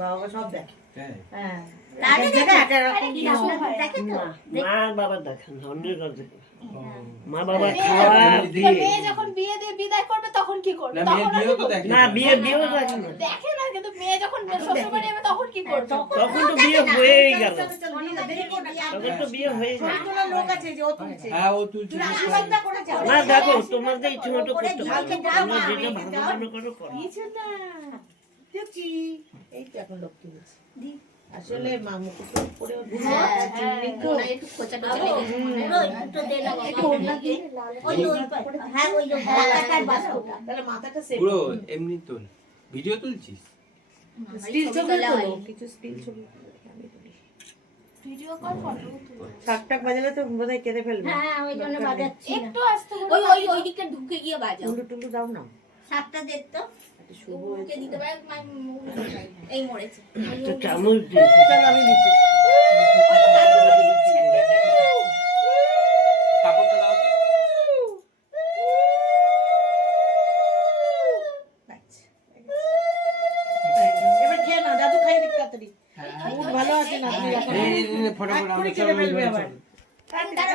বাবা সব দেখে। হ্যাঁ মা বাবা দেখেন, মা বাবা খাওয়া মেয়ে যখন বিয়ে দিয়ে বিদায় করবে তখন কি করবে? না বিয়ে দেখেন না, দেখে না, কিন্তু মেয়ে যখন শ্বশুরবাড়ি যাবে তখন কি করবে? তখন তো বিয়ে হয়েই গেল, তখন তো বিয়ে হয়ে গেল। লোক আছে যে ও তুলছে। হ্যাঁ ও তুলছে। না দেখো তোমাদের ইচ্ছে মতো করতে পারো, তোমরা যেটা ভালো মনে করো করো। কিছু না দেখছি এই তো এখন লোক তুলছে আসলে মা মুকুট পরে একটু খোঁচা টোচা তাহলে মাথাটা সেভ পুরো এমনি তোল। ভিডিও তুলছিস? স্টিল ছবি তোলো, কিছু স্টিল ছবি আমি তুলি। ভিডিও কল ফটো তুলো। শাকটাক বাজালে তো বোধহয় কেঁদে ফেলবে। হ্যাঁ ওই জন্য বাজাচ্ছি না। একটু আস্তে ওই ওই ওই দিকে ঢুকে গিয়ে বাজাও। টুলু টুলু দাও না সাতটা দেখতো একটা শুভ কে হয়েছে। দিতে পারে এই মরেছে। একটা চামচ দিয়ে চল আমি দিচ্ছি। কাপড়টা দাও। এবার খেয়ে না, দাদু খাইয়ে দিক তাড়াতাড়ি। মুড ভালো আছে না, তুমি এখন এই ফটো এক্ষুনি কেঁদে ফেলবে আবার। দাঁড়া,